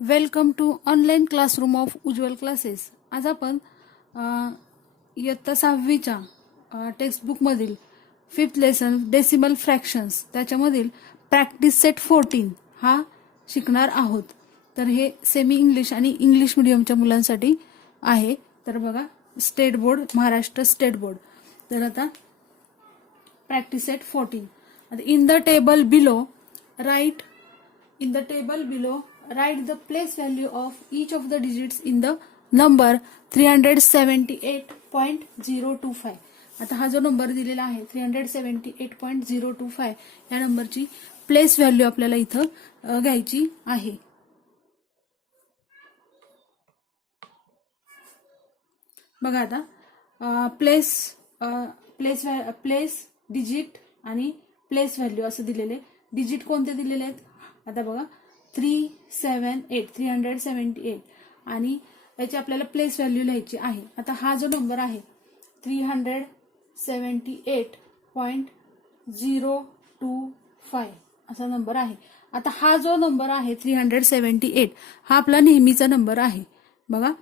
Welcome to online classroom of Ujjwal classes. आज आपण इयत्ता 6वीच्या टेक्स्टबुकमधील 5th लेसन डेसिमल फ्रॅक्शन्स त्याच्यामधील प्रॅक्टिस सेट 14 हा शिकणार आहोत. तर हे सेमी इंग्लिश आणि इंग्लिश मीडियमच्या मुलांसाठी आहे. तर बघा, state board, Maharashtra state board. तर आता practice set 14. In the table below write write the place value of each of the digits in the number 378.025. आता हा जो नंबर दिलेला आहे 378.025 या नंबरची प्लेस व्हॅल्यू आपल्याला इथं घ्यायची आहे. बघा आता प्लेस डिजिट आणि प्लेस व्हॅल्यू असं दिलेले. डिजिट कोणते दिलेले आहेत आता बघा, 378 आणि याची आपल्याला प्लेस व्हॅल्यू लिहायची आहे. आता हा जो नंबर आहे 378.025 असा नंबर आहे. आता हा जो नंबर आहे 378 हा आपला नेहमीचा नंबर आहे. बघा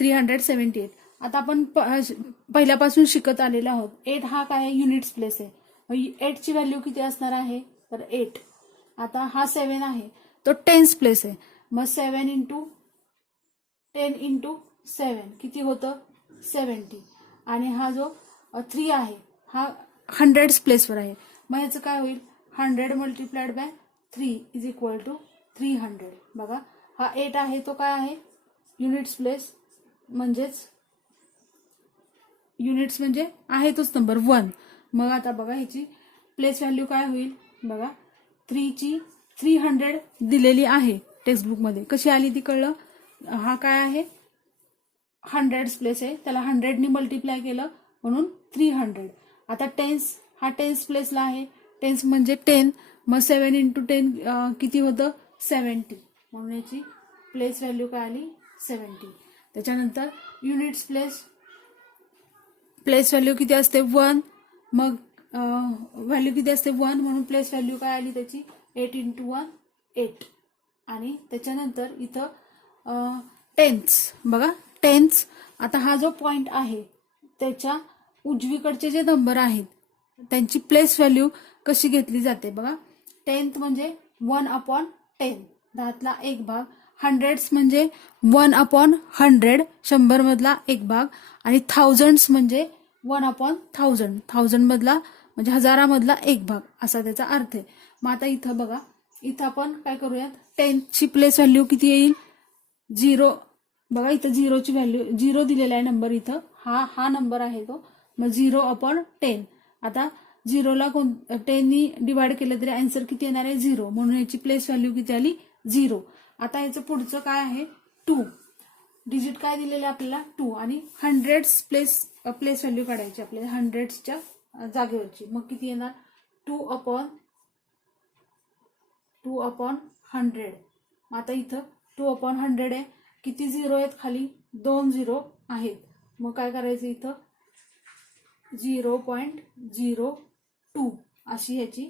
378. आता आपण पहिल्यापासून शिकत आलेलो आहोत. 8 हा काय युनिट्स प्लेस आहे. 8 ची व्हॅल्यू किती असणार आहे तर 8. आता हा 7 आहे तो टेन्स प्लेस आहे. मग 7 इंटू 10 इंटू 7 किती होतं 70. आणि हा जो 3 आहे हा 100 प्लेसवर आहे. मग ह्याचं काय होईल 100 multiplied by 3 is equal to 300. बघा हा 8 आहे तो काय आहे युनिट्स प्लेस, म्हणजेच युनिट्स म्हणजे आहे तोच नंबर 1. मग आता बघा ह्याची प्लेस व्हॅल्यू काय होईल बघा, 3 ची 300 दिलेली आहे टेक्स्टबुकमध्ये. कशी आली ती कळलं. हा काय आहे 100 प्लेस आहे, त्याला 100 ने मल्टिप्लाय केलं म्हणून 300. आता टेन्स हा टेन्स प्लेसला आहे. टेन्स म्हणजे 10. मग 7 इंटू 10 किती होतं 70. म्हणून याची प्लेस व्हॅल्यू काय आली 70. त्याच्यानंतर युनिट्स प्लेस व्हॅल्यू किती असते 1. मग व्हॅल्यू किती असते 1 म्हणून प्लेस व्हॅल्यू काय आली त्याची 8 इंटू 1 8. आणि त्याच्यानंतर इथं टेन्स बघा टेन्स. आता हा जो पॉइंट आहे त्याच्या उजवीकडचे जे नंबर आहेत त्यांची प्लेस व्हॅल्यू कशी घेतली जाते बघा. 10th म्हणजे 1/10 10तला 1 भाग. 100s म्हणजे 1/100 100 मधला 1 भाग. आणि thousands म्हणजे 1/1000 1000 मधला म्हणजे हजारामधला 1 भाग असा त्याचा अर्थ आहे. मग आता इथं बघा, इथं आपण काय करूयात 10th ची प्लेस व्हॅल्यू किती येईल 0. बघा इथं 0ची व्हॅल्यू 0 दिलेला आहे नंबर. इथं हा नंबर आहे तो. मग 0/10. आता 0ला 10 नी डिवाइड केलं तरी आन्सर किती येणार आहे 0. म्हणून याची प्लेस व्हॅल्यू किती आली 0. आता याचं पुढचं काय आहे 2. डिजिट काय दिलेलं आहे आपल्याला 2. आणि 100s प्लेस व्हॅल्यू काढायची आपल्याला 100sच्या जागेवरची. मग किती येणार 2/100. आता इथं 2/100 आहे. किती 0 आहेत खाली 2 0 आहेत. मग काय करायचं इथं 0.02 अशी ह्याची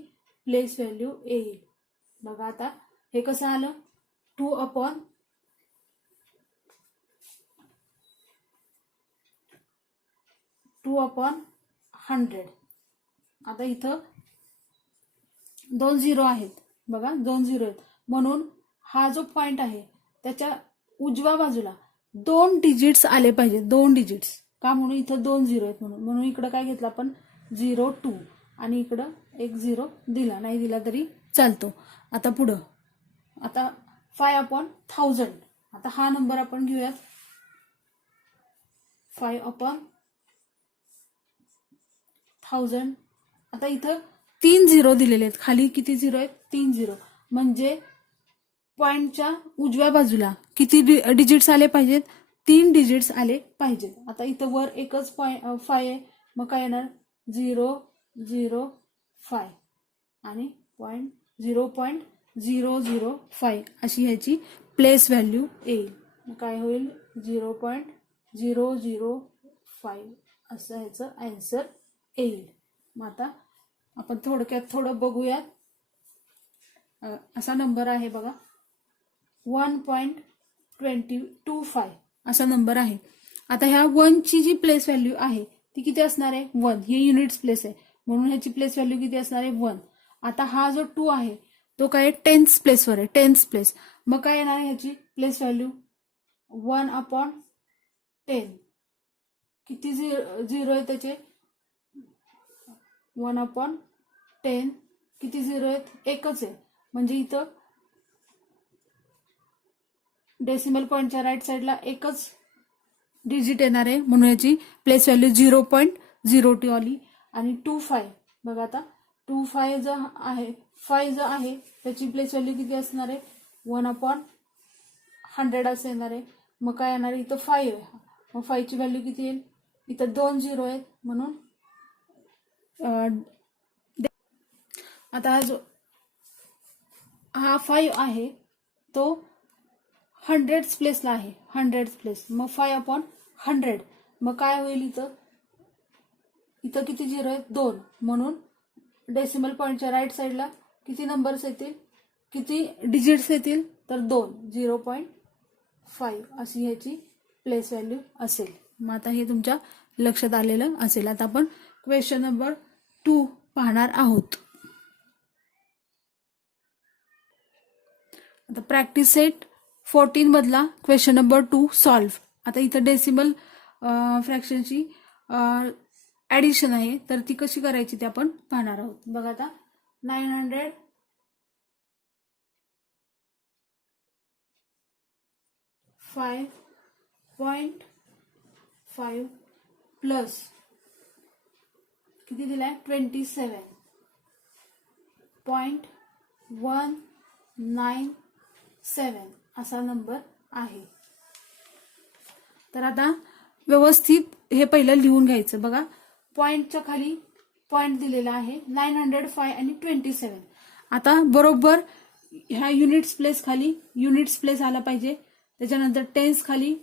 प्लेस व्हॅल्यू येईल. बघा आता हे कसं आलं 2/100. आता इथं 2 0 आहेत बघा 2 0 आहेत. म्हणून हा जो पॉइंट आहे त्याच्या उजव्या बाजूला 2 डिजिट्स आले पाहिजे. 2 डिजिट्स का म्हणून इथं 2 0 आहेत म्हणून इकडं काय घेतलं आपण 02 आणि इकडं 1 0 दिला, नाही दिला तरी चालतो. आता पुढं आता 5/1000. आता हा नंबर आपण घेऊयात 5/1000. आता इथं 3 0 दिलेले आहेत. खाली किती 0 आहेत 3 0. म्हणजे पॉइंटच्या उजव्या बाजूला किती डिजिट्स आले पाहिजेत 3 डिजिट्स आले पाहिजेत. आता इथं वर एकच 5 आहे. मग काय येणार 0.005 आणि 0.005 अशी ह्याची प्लेस व्हॅल्यू येईल. काय होईल 0.005 असं ह्याचं आन्सर येईल. मग आता आपण थोडक्यात थोडं बघूयात. असा नंबर आहे बघा 1. 25 असा नंबर आहे. आता ह्या 1 ची जी प्लेस व्हॅल्यू आहे ती किती असणार आहे 1. हे युनिट्स प्लेस आहे म्हणून ह्याची प्लेस व्हॅल्यू किती असणार आहे 1. आता हा जो 2 आहे तो काय टेन्स प्लेसवर आहे, टेन्स प्लेस. मग काय येणार आहे ह्याची प्लेस व्हॅल्यू 1/10. किती झिरो आहे त्याचे 1/10. किती झिरो आहेत एकच आहे म्हणजे इथं डेसिमल पॉईंटच्या राईट साईडला एकच डिजिट येणार आहे म्हणून याची प्लेस व्हॅल्यू 0.02 आली. आणि 25 बघा आता 25 जो आहे 5 जो आहे त्याची प्लेस व्हॅल्यू किती असणार आहे 1/100 असं येणार आहे. मग काय येणार आहे इथं 5 आहे. मग 5 ची व्हॅल्यू किती येईल इथं 2 झिरो आहेत म्हणून आता हा 5 आहे तो 100 प्लेसला आहे 100 प्लेस. मग 5/100 मग काय होईल इथं किती झिरो आहेत 2 म्हणून डेसिमल पॉईंटच्या राईट साईडला किती नंबर्स येतील किती डिजिट्स येतील तर 2 0.5 अशी ह्याची प्लेस व्हॅल्यू असेल. मग आता हे तुमच्या लक्षात आलेलं असेल. आता आपण क्वेश्चन नंबर 2 पाहणार आहोत. आता प्रॅक्टिस सेट 14 मधला क्वेश्चन नंबर 2 सॉल्व्ह. आता इथं डेसिमल फ्रॅक्शनची ऍडिशन आहे तर ती कशी करायची ते आपण पाहणार आहोत. बघा आता 905.5 प्लस किती दिलाय 27.197 असा नंबर आहे. तर आता व्यवस्थित हे पहिलं लिहून घ्यायचं. बघा पॉइंटच्या खाली पॉइंट दिलेला आहे 905 आणि 27. आता बरोबर ह्या युनिट्स प्लेस खाली युनिट्स प्लेस आला पाहिजे, त्याच्यानंतर टेन्स खाली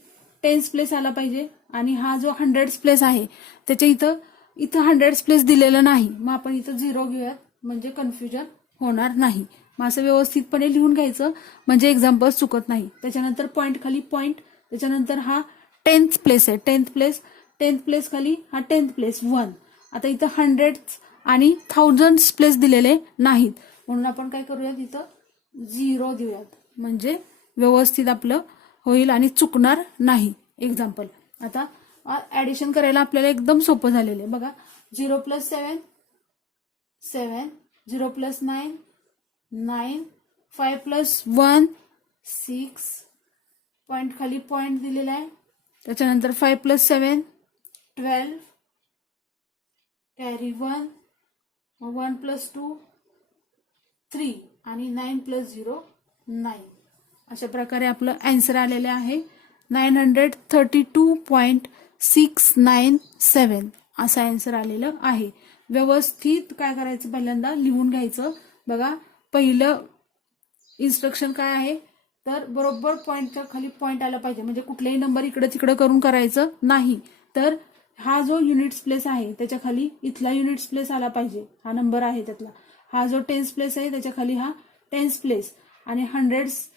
टेन्स प्लेस आला पाहिजे आणि हा जो 100 प्लेस आहे त्याच्या इथं 100 प्लेस दिलेलं नाही. मग आपण इथं 0 घेऊयात म्हणजे कन्फ्युजन होणार नाही. मग असं व्यवस्थितपणे लिहून घ्यायचं म्हणजे एक्झाम्पल चुकत नाही. त्याच्यानंतर पॉइंट खाली पॉइंट, त्याच्यानंतर हा 10th प्लेस आहे 10th प्लेस खाली हा 10th प्लेस 1. आता इथं 100 आणि 1000 प्लेस दिलेले नाहीत म्हणून आपण काय करूयात इथं 0 देऊयात म्हणजे व्यवस्थित आपलं होईल आणि चुकणार नाही एक्झाम्पल. आता ऍडिशन करायला आपल्याला एकदम सोपं झालेलं आहे. बघा 0 + 7 7 0 + 9 9 5 + 1 6 पॉइंट खाली पॉइंट दिलेला आहे. त्याच्यानंतर 5 + 7 12 कॅरी 1 1 + 2 3 आणि 9 + 0 9. अशा प्रकारे आपलं आन्सर आलेलं आहे 932.697 असं आन्सर आलेलं आहे. व्यवस्थित काय करायचं पहिल्यांदा लिहून घ्यायचं. बघा पहिलं इन्स्ट्रक्शन काय आहे तर बरोबर पॉइंटच्या खाली पॉइंट आला पाहिजे म्हणजे कुठलेही नंबर इकडे तिकडे करून करायचं नाही. तर हा जो युनिट्स प्लेस आहे त्याच्या खाली इथला युनिट्स प्लेस आला पाहिजे, हा नंबर आहे त्यातला. हा जो 10th प्लेस आहे त्याच्या खाली हा 10th प्लेस आणि 100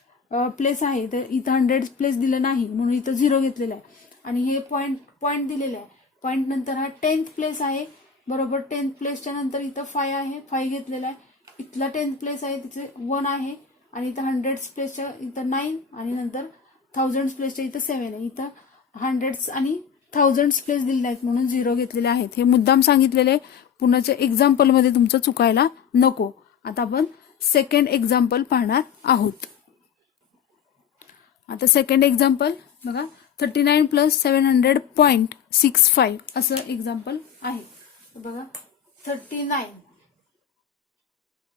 प्लेस आहे तर इथं 100 प्लेस दिलं नाही म्हणून इथं 0 घेतलेला आहे. आणि हे पॉइंट दिलेलं आहे. पॉइंट नंतर हा 10th प्लेस आहे बरोबर 10th प्लेसच्या नंतर इथं 5 आहे 5 घेतलेला आहे. इथला 10th प्लेस आहे तिथे 1 आहे आणि इथं 100 प्लेसच्या इथं 9 आणि नंतर 1000 प्लेसच्या इथं 7 आहे. इथं 100 आणि 1000 प्लेस दिलेले आहेत म्हणून 0 घेतलेले आहेत. हे मुद्दाम सांगितलेले पुन्हाच्या एक्झाम्पल मध्ये तुमचं चुकायला नको. आता आपण सेकंड एक्झाम्पल पाहणार आहोत. आता सेकंड एक्झाम्पल बघा 39 + 700.65 असं एक्झाम्पल आहे. बघा 39.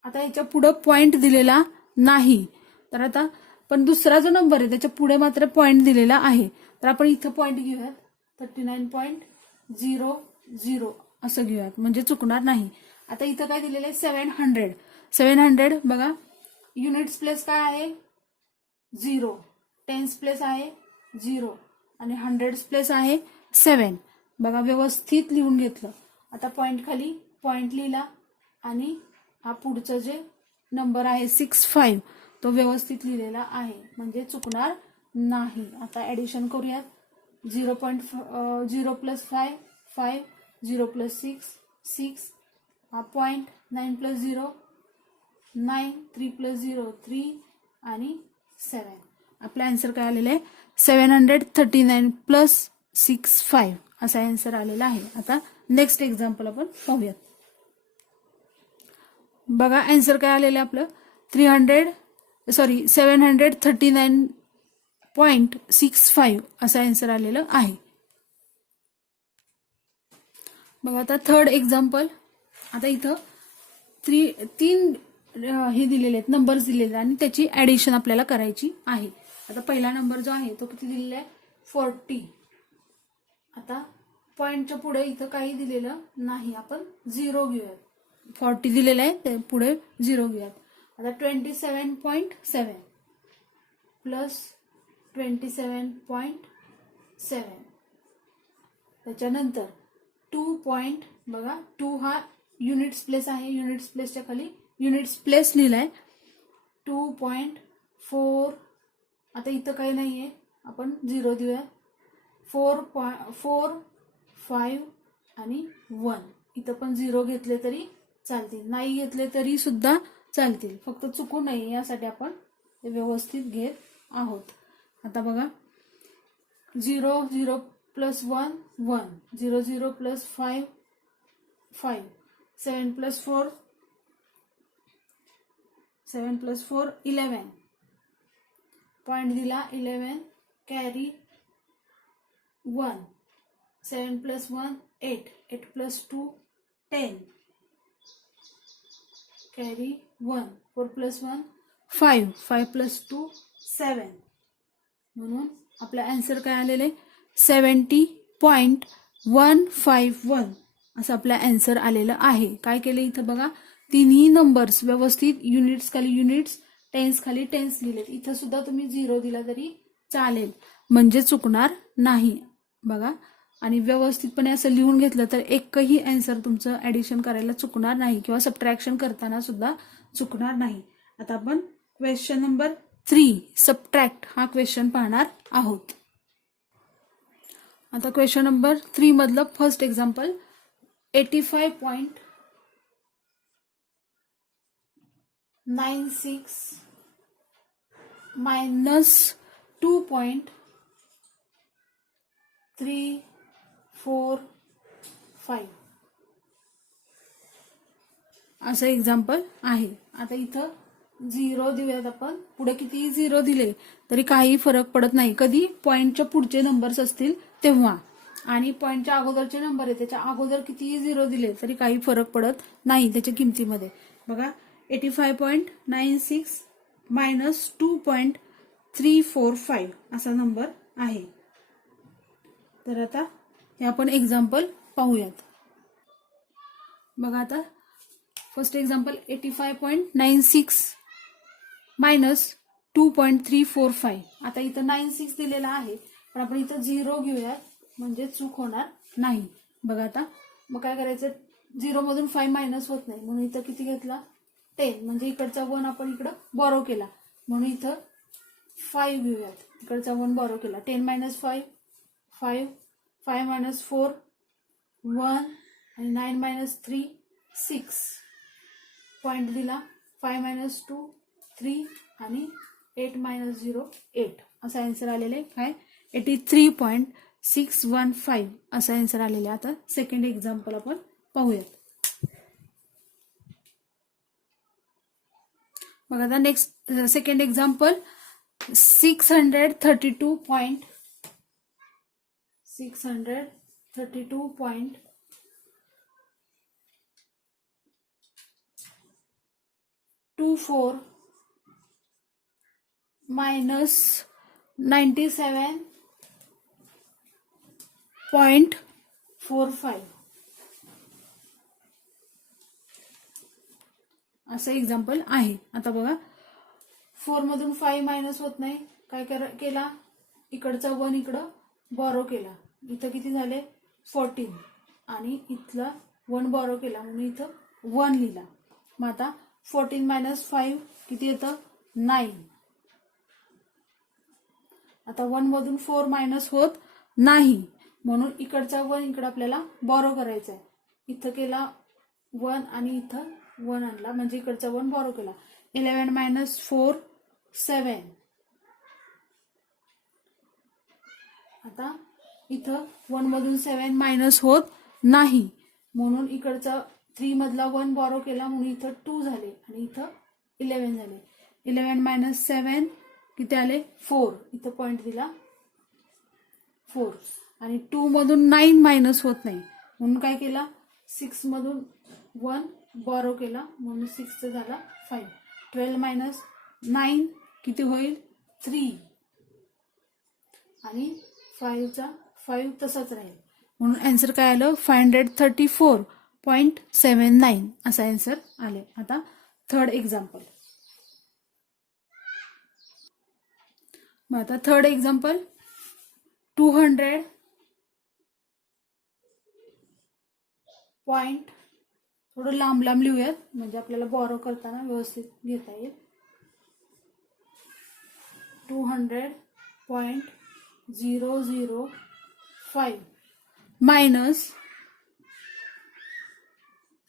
आता याच्या पुढे पॉइंट दिलेला नाही तर आता पण दुसरा जो नंबर आहे त्याच्या पुढे मात्र पॉइंट दिलेला आहे तर आपण इथं पॉइंट घेऊयात 39.00 असं घेऊयात म्हणजे चुकणार नाही. आता इथं काय दिलेलं आहे 700 बघा युनिट्स प्लेस काय आहे 0, 10th प्लेस आहे 0 आणि 100 प्लेस आहे 7. बघा व्यवस्थित लिहून घेतलं. आता पॉइंट खाली पॉइंट लिहिला आणि हा पुढचं जे नंबर आहे 65 तो व्यवस्थित लिहिलेला आहे म्हणजे चुकणार नाही. आता ॲडिशन करूयात. 0.0 + 5 5, 0 + 6 6, हा पॉईंट, 9 + 0 9, 3 + 0 3 आणि 7. आपला आन्सर काय आलेला आहे? 739 + 6 5 असा आन्सर आलेला आहे. आता नेक्स्ट एक्झाम्पल आपण पाहूयात. बघा आन्सर काय आलेलं आहे आपलं 739.65 असं आन्सर आलेलं आहे. बघा आता थर्ड एक्झाम्पल. आता इथं तीन हे दिलेले आहेत, नंबर्स दिलेले आणि त्याची ऍडिशन आपल्याला करायची आहे. आता पहिला नंबर जो आहे तो किती दिलेला आहे? 40. आता पॉईंटच्या पुढे इथं काही दिलेलं नाही, आपण 0 घेऊयात. 40 दिलेलं आहे ते पुढे 0 घेऊयात. आता 27.7 प्लस 27.7 त्याच्यानंतर 2 पॉईंट, बघा 2 हा युनिट्स प्लेस आहे, युनिट्स प्लेसच्या खाली युनिट्स प्लेस लिहिलाय 2.4. आता इथं काही नाहीये, आपण 0 देऊया. 4 5 आणि 1. इथं पण 0 घेतले तरी चालतील, नाही घेतले तरी सुद्धा चालतील, फक्त चुकू नये यासाठी आपण ते व्यवस्थित घेत आहोत. आता बघा 0 0 + 1 1, 0 0 + 5 5, 7 + 4 7 + 4 11. पॉइंट दिला 11, कॅरी 1. 7 + 1 8, 8 + 2 10, कॅरी 1. 4 + 1 5, 5 + 2 7. म्हणून आपला आन्सर काय आलेले 70.151 असं आपला आन्सर आलेलं आहे. काय केलं इथं बघा, तिन्ही नंबर्स व्यवस्थित युनिट्स खाली युनिट्स, टेन्स खाली टेन्स लिहिलेत. इथं सुद्धा तुम्ही 0 दिला तरी चालेल, म्हणजे चुकणार नाही. बघा, आणि व्यवस्थितपणे असं लिहून घेतलं तर एकही आन्सर तुमचं ऍडिशन करायला चुकणार नाही किंवा सबट्रॅक्शन करताना सुद्धा चुकणार नाही. आता आपण क्वेश्चन नंबर 3 सबट्रॅक्ट हा क्वेश्चन पाहणार आहोत. आता क्वेश्चन नंबर 3 मधलं फर्स्ट एक्झाम्पल 85.96 मायनस 2.345 असं एक्झाम्पल आहे. आता इथं 0 देऊयात आपण. पुढे कितीही 0 दिले तरी काही फरक पडत नाही. कधी पॉईंटच्या पुढचे नंबर्स असतील तेव्हा, आणि पॉईंटच्या अगोदरचे नंबर आहे त्याच्या अगोदर कितीही 0 दिले तरी काही फरक पडत नाही त्याच्या किमतीमध्ये. बघा 85.96 मायनस 2.345 असा नंबर आहे. तर आता हे आपण एक्झाम्पल पाहूयात. बघा आता फर्स्ट एक्झाम्पल 85.96 मायनस 2.345. आता इथं 96 दिलेला आहे, पण आपण इथं 0 घेऊयात म्हणजे चूक होणार नाही. बघा आता मग काय करायचं, 0 मधून 5 मायनस होत नाही म्हणून इथं किती घेतला 10, म्हणजे इकडचा 1 आपण इकडं बॉरो केला म्हणून इथं 5 घेऊयात. इकडचा 1 बॉरो केला. 10 - 5 5, 5 - 4 1 आणि 9 - 3 6. पॉइंट दिला 5 - 2 3 आणि 8 - 0 8 असा आन्सर आलेला आहे. काय 83.615 असा आन्सर आलेला आहे. आता सेकंड एक्झाम्पल आपण पाहूयात. बघा आता नेक्स्ट सेकंड एक्झाम्पल 632.24 मायनस 97.45 असं एक्झाम्पल आहे. आता बघा 4 मधून 5 मायनस होत नाही, काय केला इकडचा 1 इकडं बॉरो केला. इथं किती झाले 14 आणि इथला 1 बॉरो केला म्हणून इथं 1 लिहिला. मग आता 14 - 5 किती येतं 9. आता 1 मधून 4 मायनस होत नाही, म्हणून इकडचा 1 इकडे आपल्याला बॉरो करायचा आहे. इथं केला 1 आणि इथं 1 आणला, म्हणजे इकडचा 1 बॉरो केला. 11 मायनस 4 7. आता इथं 1 मधून 7 मायनस होत नाही, म्हणून इकडचा 3 मधला 1 बॉरो केला, म्हणून इथं 2 झाले आणि इथं 11 झाले. 11 मायनस 7 किती आले 4. इथं पॉइंट दिला 4. आणि 2 मधून 9 मायनस होत नाही, म्हणून काय केला 6 मधून 1 बॉरो केला, म्हणून 6 झाला 5. 12 मायनस 9 किती होईल 3. आणि 5 तसाच राहील, म्हणून आन्सर काय आलं 534.79 असा आन्सर आले. आता थर्ड एक्झाम्पल. मग आता थर्ड एक्झाम्पल 200 पॉइंट, थोडं लांब लांब लिहूयात म्हणजे आपल्याला बॉरो करताना व्यवस्थित घेता येईल. 200.005 मायनस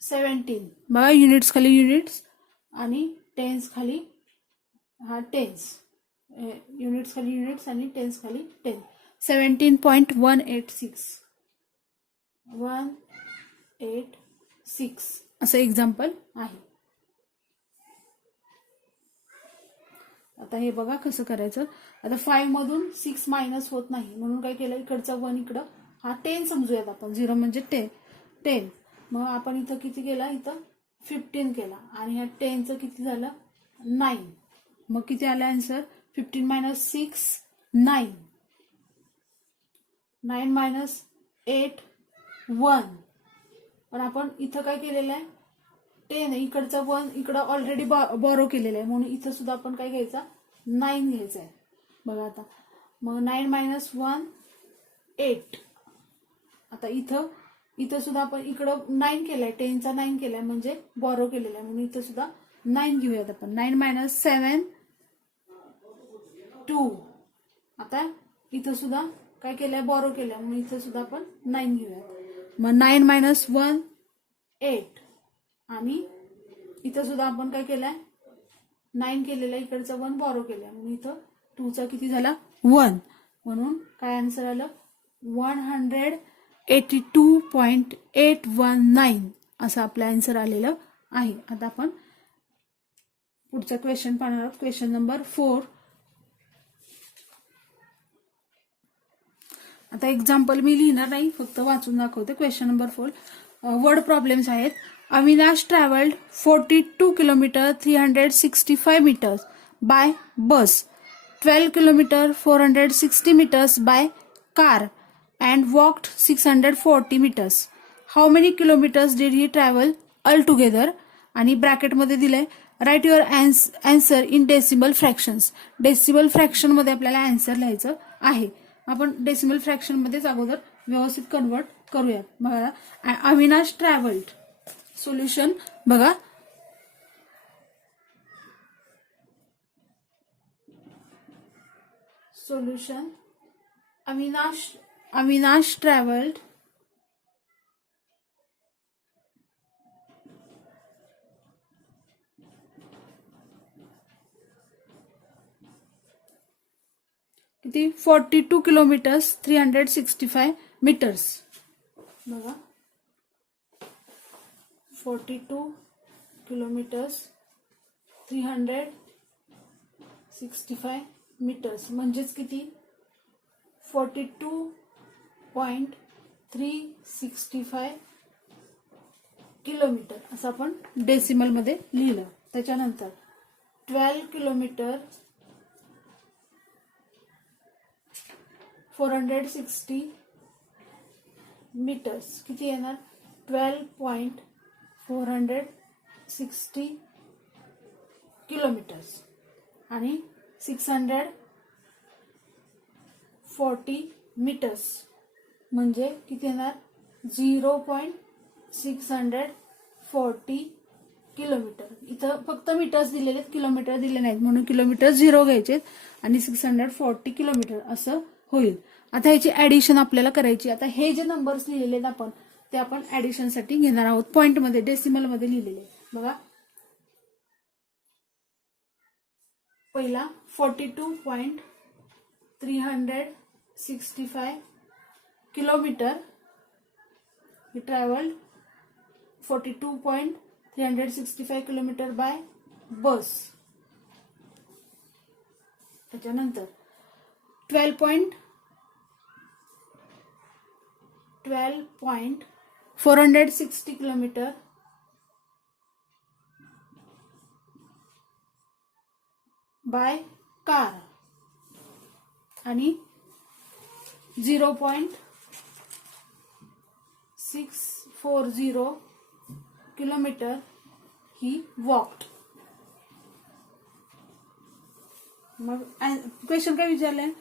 17. बघा युनिट्स खाली युनिट्स आणि टेन्स खाली हा टेन्स, युनिट्स खाली युनिट्स आणि टेन्स खाली टेन्स. 17.186 असं एक्झाम्पल आहे. आता हे बघा कसं करायचं. आता 5 मधून 6 मायनस होत नाही, म्हणून काय केलं इकडचा 1 इकडं हा 10 समजूयात आपण. 0 म्हणजे 10. मग आपण इथं किती केला, इथं 15 केला आणि ह्या 10चं किती झालं 9. मग किती आलं आन्सर 15 मायनस 6 9. 9 मायनस 8 1. पण आपण इथं काय केलेलं आहे 10 आहे, इकडचा 1 इकडं ऑलरेडी बॉरो केलेला आहे, म्हणून इथं सुद्धा आपण काय घ्यायचा 9 घ्यायचा आहे. बघा आता मग 9 मायनस 1 8. आता इथं सुद्धा आपण इकडं 9 केलाय, 10चा 9 केलाय म्हणजे बॉरो केलेला आहे, म्हणून इथं सुद्धा 9 घेऊयात आपण. 9 मायनस 7 2. आता इथं सुद्धा काय केलंय बॉरो केलाय, म्हणून इथं सुद्धा आपण 9 घेऊयात. मग 9 मायनस 1 8. आणि इथं सुद्धा आपण काय केलंय 9 केलेला, इकडचा 1 बॉरो केलाय, म्हणून इथं 2चा किती झाला 1. म्हणून काय आन्सर आलं 182.819 असं आपलं आन्सर आलेलं आहे. आता आपण पुढचा क्वेश्चन पाहणार आहोत. Question number 4. आता एक्झाम्पल मी लिहिणार नाही, फक्त वाचून दाखवते. क्वेश्चन नंबर 4 वर्ड प्रॉब्लेम्स आहेत. Avinash travelled 42 kilometre 365 meters by bus, 12 kilometer 460 meters by car, and walked 640 meters. How many kilometers did he travel altogether? आणि ब्रॅकेटमध्ये दिलंय write your answer in decimal fractions. Decimal fraction मध्ये आपल्याला answer लिहायचं आहे. आपण decimal fraction मध्येच अगोदर व्यवस्थित कन्वर्ट करूयात. बघा अविनाश ट्रॅव्हल्ड सोल्युशन बघा. सोल्युशन अविनाश ट्रॅव्हल्ड किती 42 किलोमीटर्स 365 meters. बघा 42 किलोमीटर्स 365 meters म्हणजेच किती 42.365 किलोमीटर असं आपण डेसिमल मध्ये लिहिलं. त्याच्यानंतर 12 किलोमीटर 460 meters किती येणार 12.460 किलोमीटर्स आणि 640 meters म्हणजे किती येणार 0.640 किलोमीटर. इथं फक्त मीटर्स दिलेले आहेत, किलोमीटर दिले नाहीत, म्हणून किलोमीटर 0 घ्यायचे आणि 640 किलोमीटर असं होईल. आता ह्याची ऍडिशन आपल्याला करायची. आता हे जे नंबर्स लिहिलेले आहेत आपण ते आपण ऍडिशनसाठी घेणार आहोत. पॉइंटमध्ये, डेसिमलमध्ये लिहिलेले बघा. पहिला 42.365 kilometre. he traveled 42.365 kilometre by bus. त्याच्यानंतर 12.460 किलोमीटर बाय कार आणि 0.640 किलोमीटर ही वॉक्ड. मग क्वेश्चन काय विचारलंय,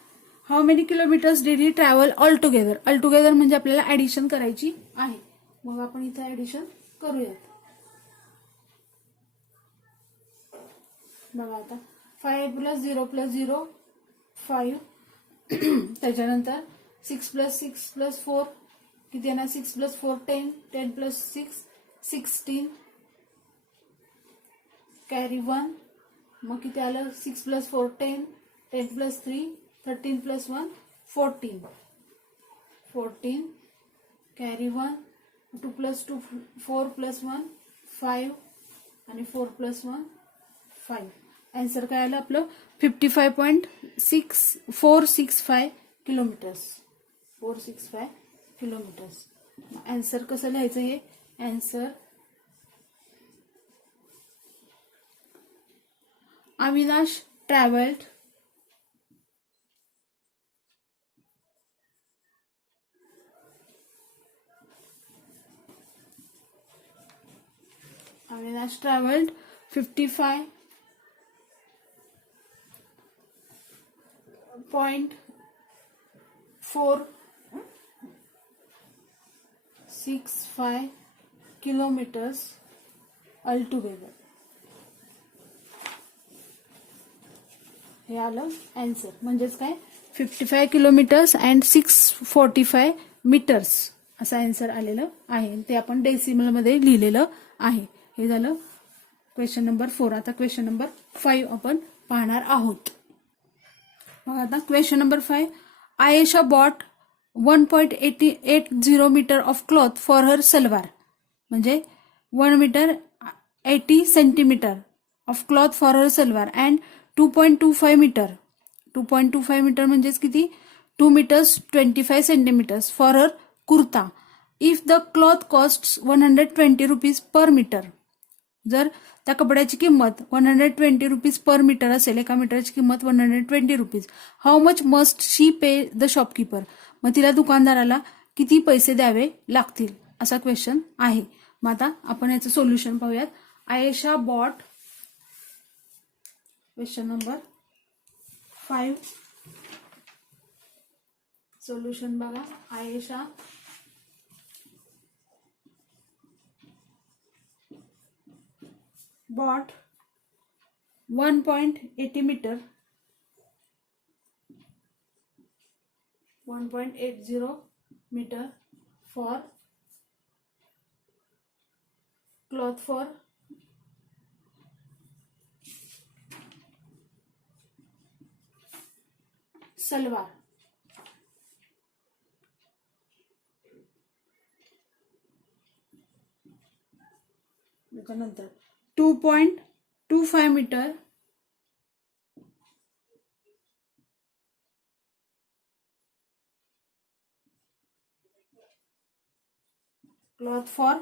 how many kilometres did he travel all together. All together म्हणजे आपल्याला ऍडिशन करायची आहे. मग आपण इथे ऍडिशन करूयात. बघा आता 5 + 0 + 0 5. त्याच्यानंतर 6 + 6 + 4 किती येणार, 6 + 4 10, 10 + 6 16, कॅरी 1. मग किती आलं, 6 + 4 10, 10 + 3 13 + 1 14, 14 कॅरी 1, 2 + 2 4 + 1 5 आणि 4 + 1 5. आन्सर काय आलं आपलं 55.6465 किलोमीटर्स. 465 किलोमीटर्स. आन्सर कसं लिहायचं हे, answer Avinash travelled 55.465 kilometres all together. हे आलं आन्सर. म्हणजेच काय 55 किलोमीटर्स अँड 645 मीटर्स असं आन्सर आलेलं आहे. ते आपण डेसिमलमध्ये लिहिलेलं आहे. हे झालं क्वेश्चन नंबर 4. आता क्वेश्चन नंबर 5 आपण पाहणार आहोत. मग आता question number 5. Ayesha bought 1.80 metre of cloth for her salwar. म्हणजे 1 metre 80 centimetre of cloth for her salwar and 2.25 metre. 2.25 metre म्हणजेच किती, 2 metres 25 centimetres for her kurta. If the cloth cost 120 rupees per metre. जर त्या कपड्याची किंमत 120 रुपीज पर मीटर असेल, एका मीटरची किंमत 120 rupees, how much must she pay the shopkeeper. मग तिला दुकानदाराला किती पैसे द्यावे लागतील असा क्वेश्चन आहे. मग आता आपण याचं सोल्युशन पाहूयात. Ayesha bought, question number 5 solution बघा. Ayesha bought 1.80 meter 1.80 meter for cloth for salwar. त्याच्यानंतर 2.25 मीटर क्लॉथ फॉर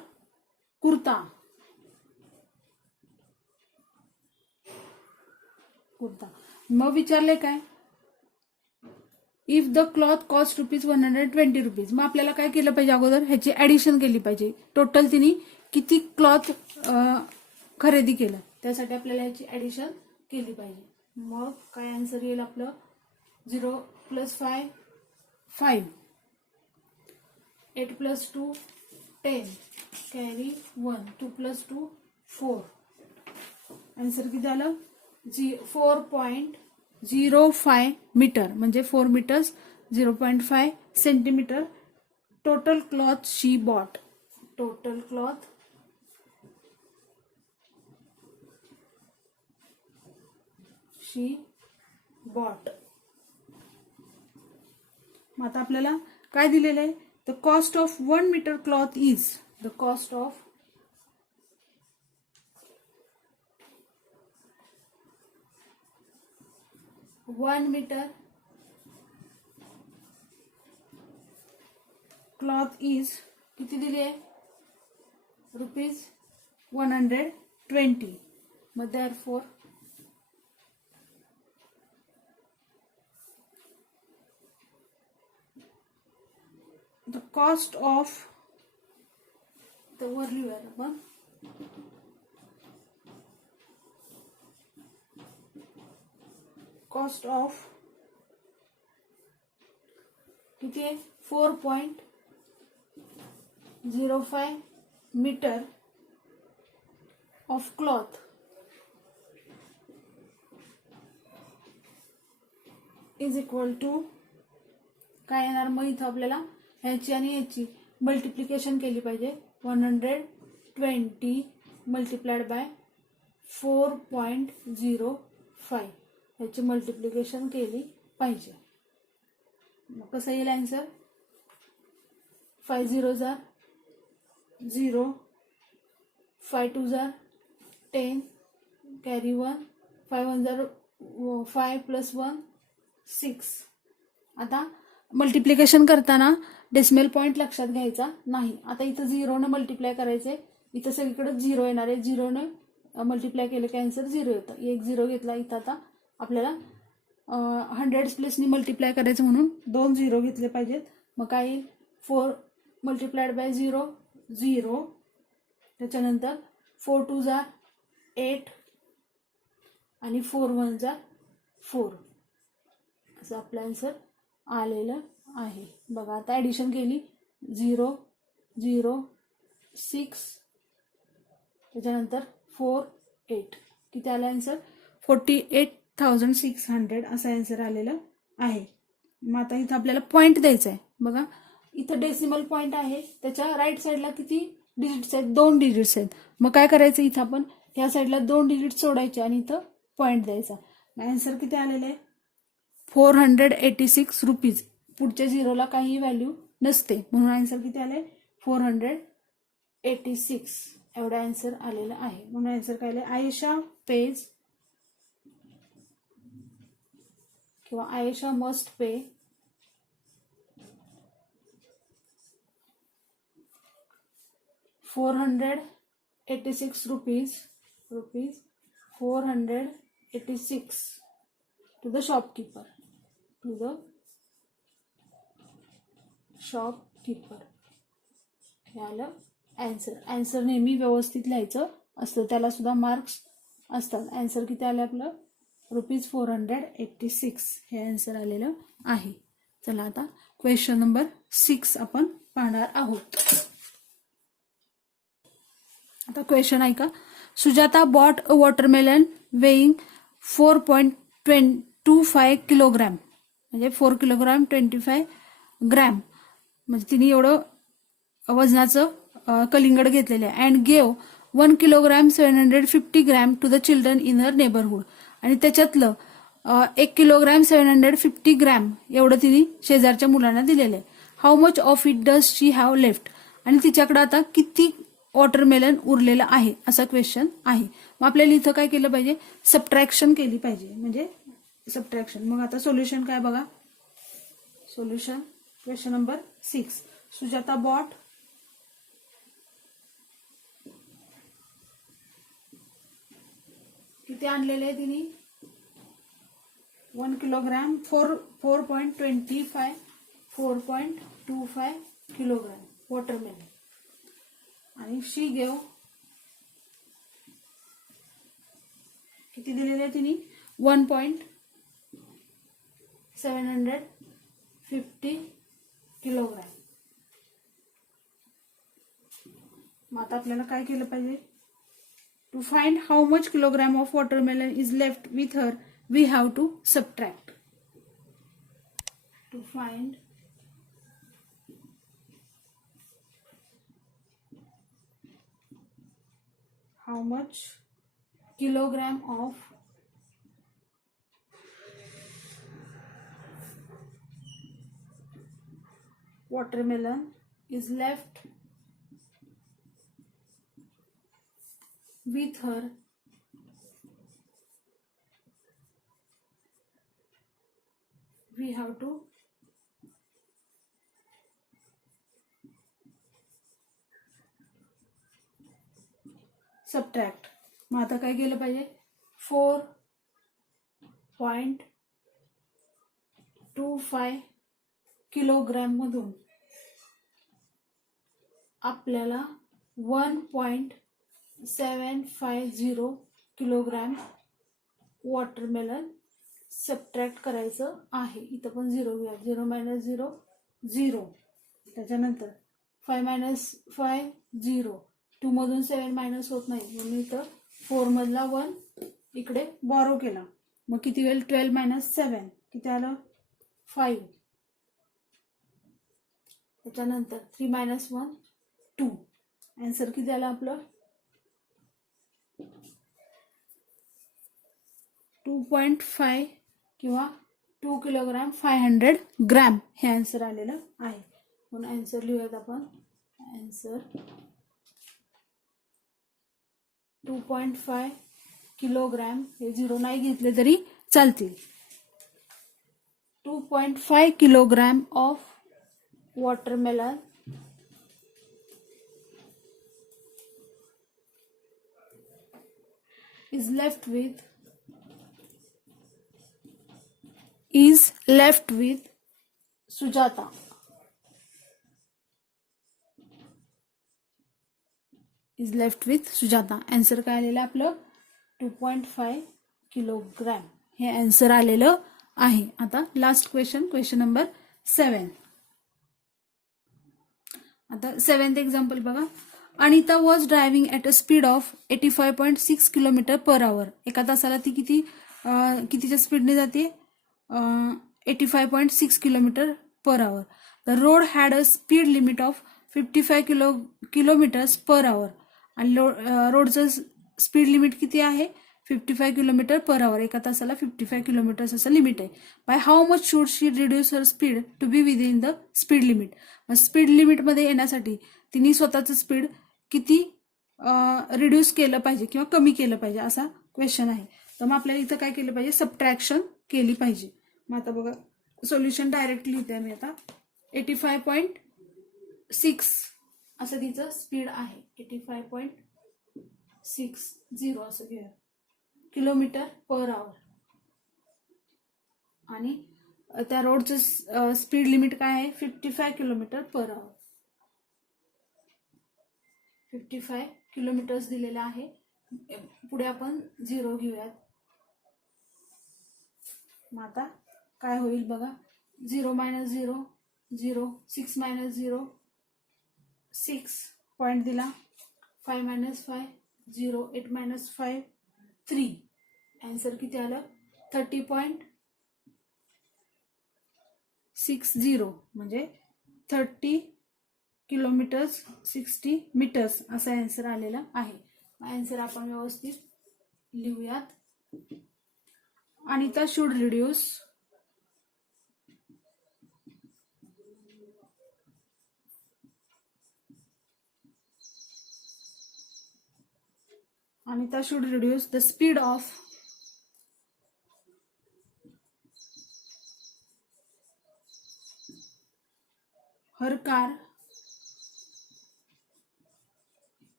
कुर्ता. मग विचारले काय, if the cloth cost rupees 120 rupees. मग आपल्याला काय केलं पाहिजे, अगोदर ह्याची ऍडिशन केली पाहिजे. टोटल तिने किती क्लॉथ खरेदी केलं त्यासाठी आपल्याला ह्याची ऍडिशन केली पाहिजे. मग काय आन्सर येईल आपलं, 0 + 5 5, 8 + 2 10, कॅरी 1, 2 + 2 4, आन्सर किती आलं 4.05 मीटर म्हणजे 4 metres 0.5 centimetre. Total cloth she bought. Total cloth she bought. मग आता आपल्याला काय दिलेलं आहे? The cost of 1 metre cloth is. The cost of 1 metre cloth is किती दिली आहे? ₹120. मग therefore the cost of the वर लिहूया आपण कॉस्ट ऑफ किती आहे 4.05 metre of cloth is equal to काय येणार? मग इथं आपल्याला ह्याची आणि ह्याची मल्टिप्लिकेशन केली पाहिजे. 120 मल्टिप्लाइड बाय 4.05 ह्याची मल्टिप्लिकेशन केली पाहिजे. मग कसं येईल आन्सर? 5 0 जार 0, 5 2 जार 10, कॅरी 1, 5 1 जार 5 प्लस 1 6. आता मल्टिप्लिकेशन करताना डेसिमल पॉईंट लक्षात घ्यायचा नाही. आता इथं 0 मल्टिप्लाय करायचे, इथं सगळीकडे 0 येणार आहे. 0 मल्टिप्लाय केलं की आन्सर 0 येतं. 1 0 घेतला. इथं आता आपल्याला 100 प्लेसनी मल्टिप्लाय करायचं म्हणून 2 0 घेतले पाहिजेत. मग काय येईल? 4 मल्टिप्लाइड बाय 0 0, त्याच्यानंतर 4 2 जार 8 आणि 4 1 जार 4 असं आपलं आन्सर आलेलं आहे. बघा आता ॲडिशन केली 0 0 6 त्याच्यानंतर 4 8 किती आलं आन्सर? 48,600 असं आन्सर आलेलं आहे. मग आता इथं आपल्याला पॉईंट द्यायचा आहे. बघा इथं डेसिमल पॉईंट आहे, त्याच्या राईट साईडला किती डिजिट्स आहेत? 2 डिजिट्स आहेत. मग काय करायचं? इथं आपण ह्या साईडला 2 डिजिट सोडायचे आणि इथं पॉईंट द्यायचा. आन्सर किती आलेलं आहे? 486 रुपीज. पुढच्या झिरोला काही व्हॅल्यू नसते म्हणून आन्सर किती आले? 486 एवढा आन्सर आलेला आहे. म्हणून आन्सर काय आले? आयेशा पेज किंवा Ayesha must pay ₹486 486 to the shopkeeper. हे आलं आन्सर. आन्सर नेहमी व्यवस्थित लिहायचं असतं, त्याला सुद्धा मार्क्स असतात. आन्सर किती आलं आपलं? ₹486 हे आन्सर आलेलं आहे. चला आता क्वेश्चन नंबर 6 आपण पाहणार आहोत. आता क्वेश्चन ऐका. Sujata bought a watermelon weighing 4.25 kilogram म्हणजे 4 किलोग्राम 25 ग्रॅम म्हणजे तिने एवढं वजनाचं कलिंगड घेतलेलं आहे. And gave 1 kilogram 750 gram to the children in her neighbourhood. आणि त्याच्यातलं 1 किलोग्राम 750 ग्रॅम एवढं तिने शेजारच्या मुलांना दिलेलं आहे. How much of it does she have left. आणि तिच्याकडे आता किती वॉटरमेलन उरलेलं आहे असा क्वेश्चन आहे. मग आपल्याला इथं काय केलं पाहिजे? सबट्रॅक्शन केली पाहिजे म्हणजे सबट्रॅक्शन. मग आता सोल्युशन काय बघा. Solution question number 6. Sujata bought किती आणलेले आहे तिने? 1 किलोग्राम 4.25 किलोग्राम वॉटरमेलन. आणि शी गेव किती दिलेले आहे तिने? 1.750 किलोग्राम. मग आता आपल्याला काय केलं पाहिजे? To find how much kilogram of watermelon is left with her, we have to subtract. To find how much kilogram of watermelon is left with her, we have to subtract. मग आता काय केलं पाहिजे, 4.25 किलोग्रॅम मधून आपल्याला 1.750 kilogram watermelon subtract करायचं आहे. इथं पण 0 घेऊया. 0 - 0 0. त्याच्यानंतर 5 - 5 0. 2 मधून 7 मायनस होत नाही म्हणून इथं 4 मधला 1 इकडे बॉरो केला. मग किती होईल, 12 - 7 किती आलं, 5. त्याच्यानंतर 3 - 1 2. आन्सर किती आलं आपलं, 2.5 किंवा 2 किलोग्राम 500 ग्रॅम हे आन्सर आलेलं आहे. म्हणून आन्सर लिहूयात आपण. Answer 2.5 kilogram. हे 0 नाही घेतले तरी चालतील. 2.5 kilogram of watermelon is left with Sujata. Is left with Sujata. Answer काय आलेलं आपलं 2.5 किलोग्रॅम हे आन्सर आलेलं आहे. आता लास्ट क्वेश्चन नंबर 7. आता 7th एक्झाम्पल बघा. Anita was driving at a speed of 85.6 kilometre per hour. एका तासाला ती कितीच्या स्पीडने जाते, 85.6 kilometre per hour. The road had a speed limit of 55 kilometres per hour. आणि रोडचं स्पीड लिमिट किती आहे, 55 किलोमीटर पर आवर. एका तासाला 55 किलोमीटर्स असं लिमिट आहे. By how much should she reduce her speed to be within the speed limit. Speed लिमिटमध्ये येण्यासाठी तिने स्वतःचं स्पीड किती रिड्यूस केलं पाहिजे किंवा कमी केलं पाहिजे असा क्वेश्चन आहे. तर मग आपल्याला इथं काय केलं पाहिजे, सबट्रॅक्शन केली पाहिजे. मग आता बघा सोल्युशन डायरेक्टली लिहिते मी आता. 85.6 असं तिचं स्पीड आहे. 85.60 असं घेऊया किलोमीटर पर आवर. आणि त्या रोडचं स्पीड लिमिट काय आहे, 55 किलोमीटर पर आवर. 55 किलोमीटर्स दिलेलं आहे. पुढे आपण 0 घेऊयात. मग आता काय होईल बघा, 0 - 0 0. 6 - 0 6 पॉईंट दिला. 5 - 5 0. 8 - 5 3. आन्सर किती आलं, 30.60 म्हणजे 30 किलोमीटर्स 60 मीटर्स असा आन्सर आलेला आहे. आन्सर आपण व्यवस्थित लिहूयात. Anita should reduce the speed of her car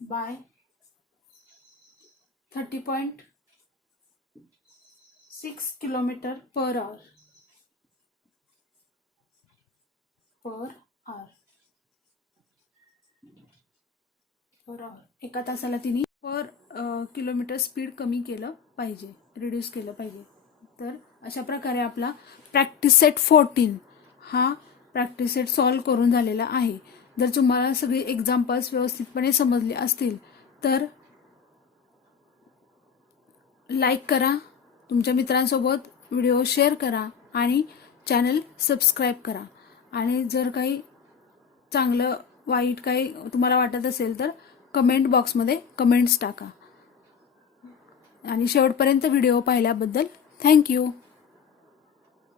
by 30.6 kilometre per hour. एका तासाला तिने पर किलोमीटर स्पीड कमी केलं पाहिजे, रिड्यूस केलं पाहिजे. तर अशा प्रकारे आपला प्रॅक्टिस सेट 14 हा प्रॅक्टिस सेट सॉल्व्ह करून झालेला आहे. जर तुम्हाला सगळे एक्झाम्पल्स व्यवस्थितपणे समजले असतील तर लाईक करा, तुमच्या मित्रांसोबत व्हिडिओ शेअर करा आणि चॅनल सबस्क्राईब करा. आणि जर काही चांगलं वाईट काही तुम्हाला वाटत असेल तर कमेंट बॉक्समध्ये कमेंट्स टाका. आणि शेवटपर्यंत व्हिडिओ पाहिल्याबद्दल थँक्यू.